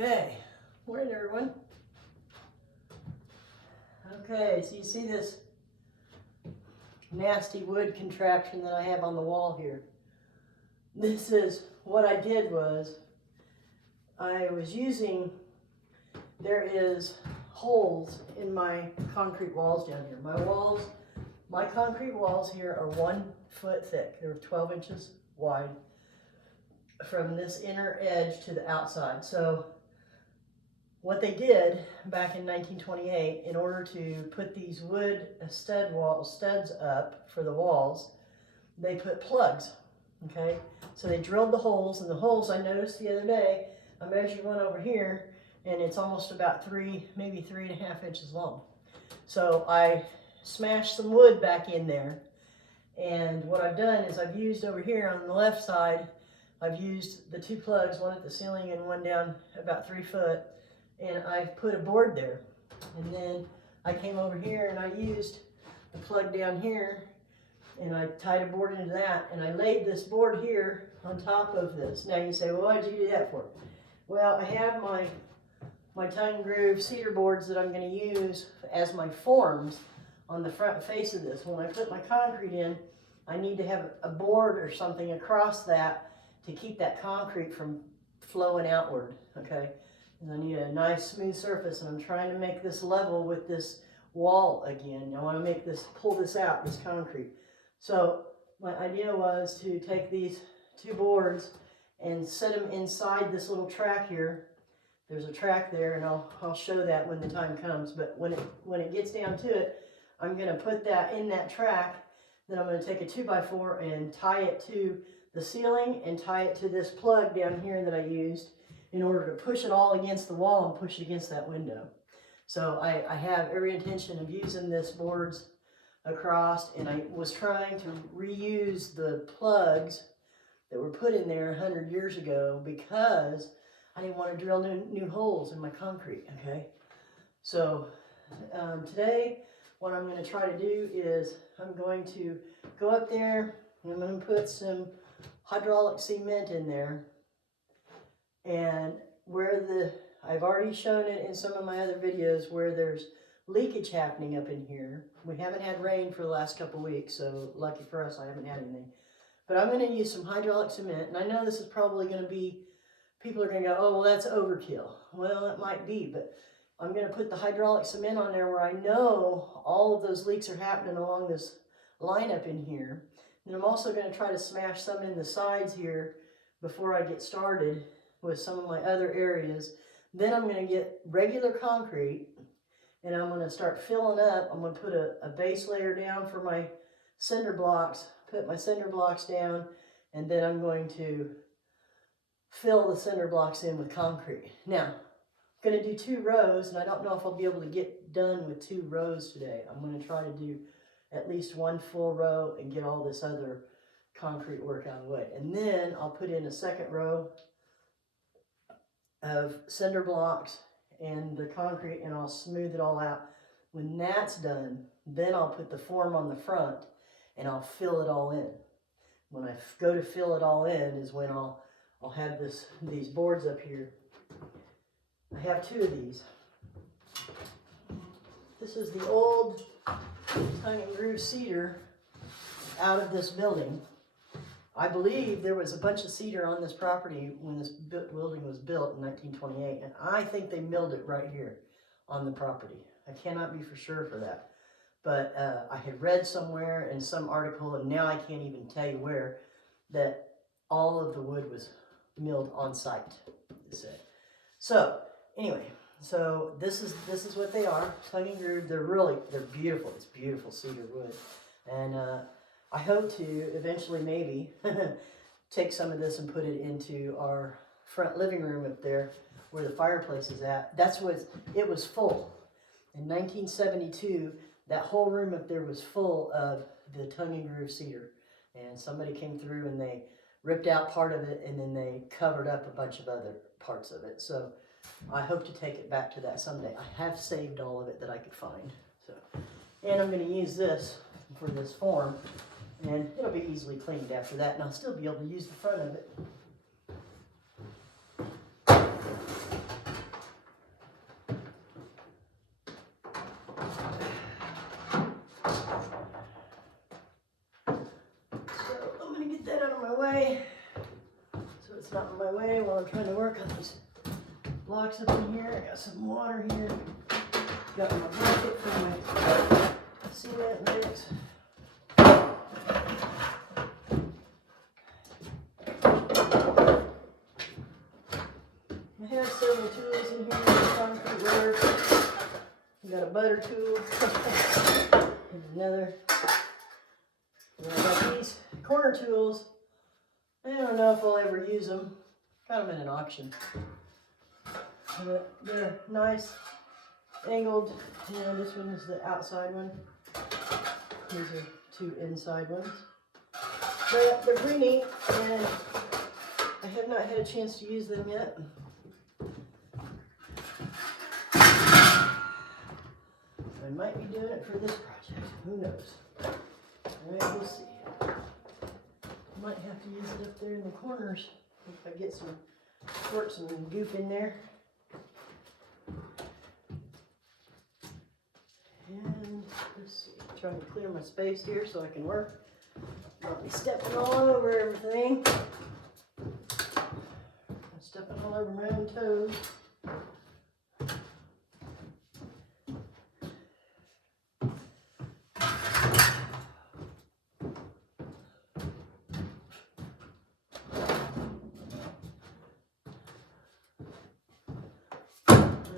Okay, morning everyone. Okay, so you see this nasty wood contraction that I have on the wall here. This is what I did was I was using, there is holes in my concrete walls down here. My concrete walls here are 1 foot thick. They're 12 inches wide from this inner edge to the outside. So what they did back in 1928, in order to put these wood studs up for the walls, they put plugs, okay? So they drilled the holes, and the holes I noticed the other day, I measured one over here, and it's almost about maybe 3.5 inches long. So I smashed some wood back in there, and what I've done is I've used over here on the left side, I've used the 2 plugs, one at the ceiling and one down about 3 foot, and I've put a board there. And then I came over here and I used the plug down here, and I tied a board into that, and I laid this board here on top of this. Now you say, well, why did you do that for? Well, I have my tongue and groove cedar boards that I'm going to use as my forms on the front face of this. When I put my concrete in, I need to have a board or something across that to keep that concrete from flowing outward, okay? And I need a nice smooth surface, and I'm trying to make this level with this wall again. I want to pull this out, this concrete. So my idea was to take these 2 boards and set them inside this little track here. There's a track there, and I'll show that when the time comes. But when it gets down to it, I'm going to put that in that track. Then I'm going to take a 2x4 and tie it to the ceiling and tie it to this plug down here that I used in order to push it all against the wall and push it against that window. So I have every intention of using this boards across, and I was trying to reuse the plugs that were put in there 100 years ago because I didn't want to drill new holes in my concrete, okay? So today what I'm going to try to do is I'm going to go up there and I'm going to put some hydraulic cement in there. And I've already shown it in some of my other videos where there's leakage happening up in here. We haven't had rain for the last couple weeks, so lucky for us, I haven't had anything. But I'm going to use some hydraulic cement, and I know this is probably going to be, people are going to go, oh, well, that's overkill. Well, it might be, but I'm going to put the hydraulic cement on there where I know all of those leaks are happening along this line up in here. And I'm also going to try to smash some in the sides here before I get started with some of my other areas. Then I'm going to get regular concrete, and I'm going to start filling up. I'm going to put a base layer down for my cinder blocks, put my cinder blocks down, and then I'm going to fill the cinder blocks in with concrete. Now, I'm going to do 2 rows, and I don't know if I'll be able to get done with 2 rows today. I'm going to try to do at least 1 full row and get all this other concrete work out of the way. And then I'll put in a 2nd row of cinder blocks and the concrete, and I'll smooth it all out. When that's done, then I'll put the form on the front and I'll fill it all in. When I go to fill it all in is when I'll have these boards up here. I have 2 of these. This is the old tongue and groove cedar out of this building. I believe there was a bunch of cedar on this property when this building was built in 1928, and I think they milled it right here on the property. I cannot be for sure for that, but I had read somewhere in some article, and now I can't even tell you where, that all of the wood was milled on site, it said. So anyway, so this is what they are, tongue and groove. They're beautiful. It's beautiful cedar wood, and I hope to eventually maybe take some of this and put it into our front living room up there where the fireplace is at. It was full. In 1972, that whole room up there was full of the tongue and groove cedar. And somebody came through and they ripped out part of it, and then they covered up a bunch of other parts of it. So I hope to take it back to that someday. I have saved all of it that I could find. And I'm going to use this for this form. And it'll be easily cleaned after that, and I'll still be able to use the front of it. my way, so it's not in my way while I'm trying to work on these blocks up in here. I got some water here. Got my bucket for my cement mix. I have several tools in here for concrete work. I got a butter tool. Here's another. And I got these corner tools. I don't know if I'll ever use them. Got them in an auction. But they're nice, angled. You know, this one is the outside one. These are two inside ones. But they're pretty neat, and I have not had a chance to use them yet. I might be doing it for this project. Who knows? Alright, we'll see. Might have to use it up there in the corners if I get some squirts and goop in there. And let's see, trying to clear my space here so I can work. Not be stepping all over everything. I'm stepping all over my own toes.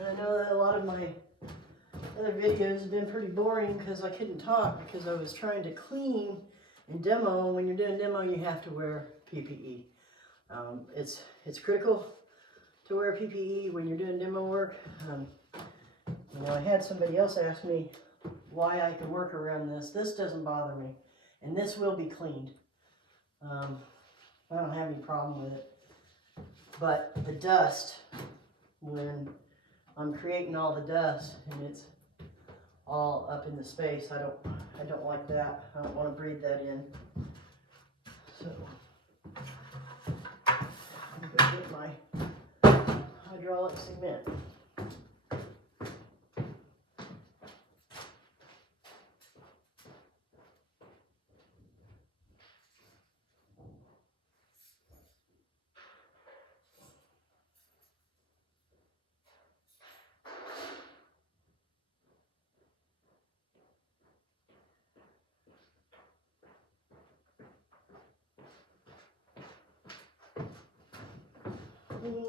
I know that a lot of my other videos have been pretty boring because I couldn't talk because I was trying to clean and demo. And when you're doing demo, you have to wear PPE. It's critical to wear PPE when you're doing demo work. You know, I had somebody else ask me why I can work around this. This doesn't bother me, and this will be cleaned. I don't have any problem with it. But the dust, when I'm creating all the dust and it's all up in the space, I don't like that. I don't want to breathe that in. So I'm gonna get my hydraulic cement.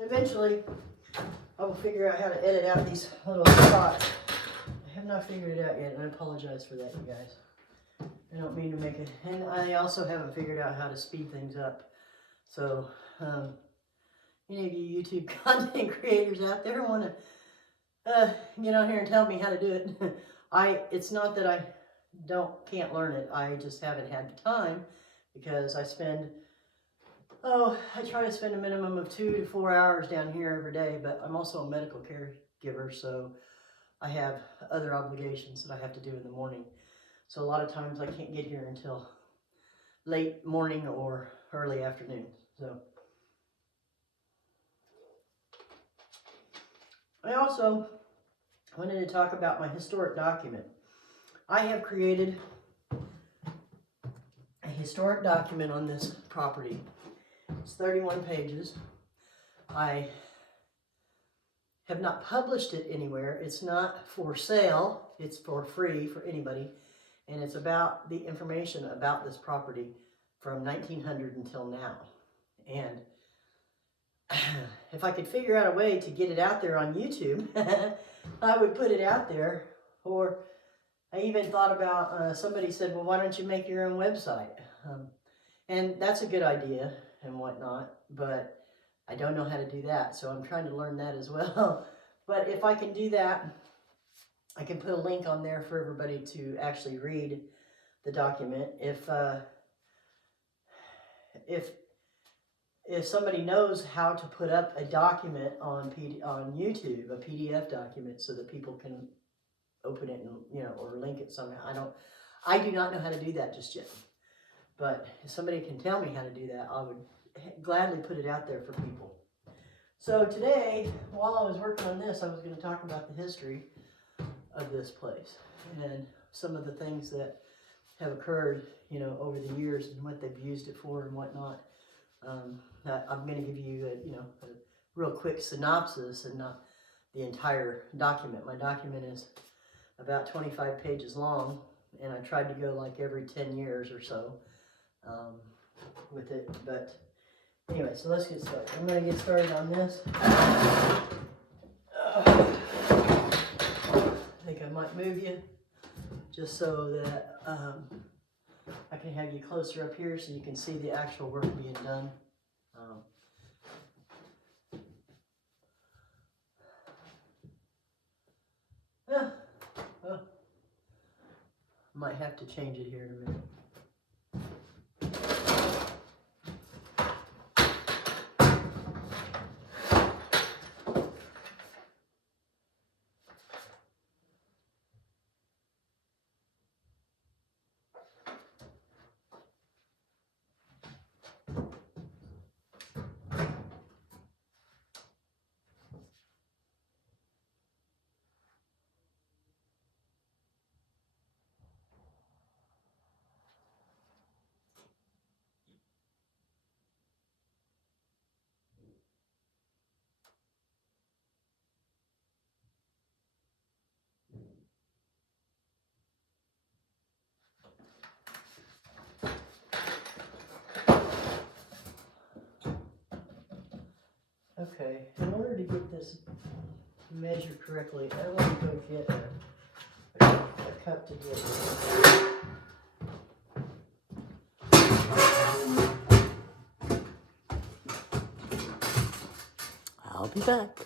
Eventually, I will figure out how to edit out these little spots. I have not figured it out yet, and I apologize for that, you guys. I don't mean to make it, and I also haven't figured out how to speed things up. So, any of you YouTube content creators out there want to get on here and tell me how to do it. It's not that I can't learn it. I just haven't had the time because I try to spend a minimum of 2 to 4 hours down here every day, but I'm also a medical caregiver, so I have other obligations that I have to do in the morning. So a lot of times I can't get here until late morning or early afternoon. So I also wanted to talk about my historic document. I have created a historic document on this property. It's 31 pages. I have not published it anywhere. It's not for sale. It's for free for anybody. And it's about the information about this property from 1900 until now. And if I could figure out a way to get it out there on YouTube, I would put it out there. Or I even thought about, somebody said, well, why don't you make your own website? And that's a good idea and whatnot, but I don't know how to do that, so I'm trying to learn that as well. But if I can do that, I can put a link on there for everybody to actually read the document. If somebody knows how to put up a document on YouTube, a PDF document, so that people can open it and or link it somehow. I do not know how to do that just yet. But if somebody can tell me how to do that, I would gladly put it out there for people. So today, while I was working on this, I was going to talk about the history of this place and some of the things that have occurred, over the years and what they've used it for and whatnot. I'm going to give you a real quick synopsis and not the entire document. My document is about 25 pages long, and I tried to go like every 10 years or so with it. But anyway, so let's get started. I'm going to get started on this. I think I might move you just so that I can have you closer up here so you can see the actual work being done. Might have to change it here in a minute. Okay, in order to get this measured correctly, I want to go get a cup to get it. I'll be back.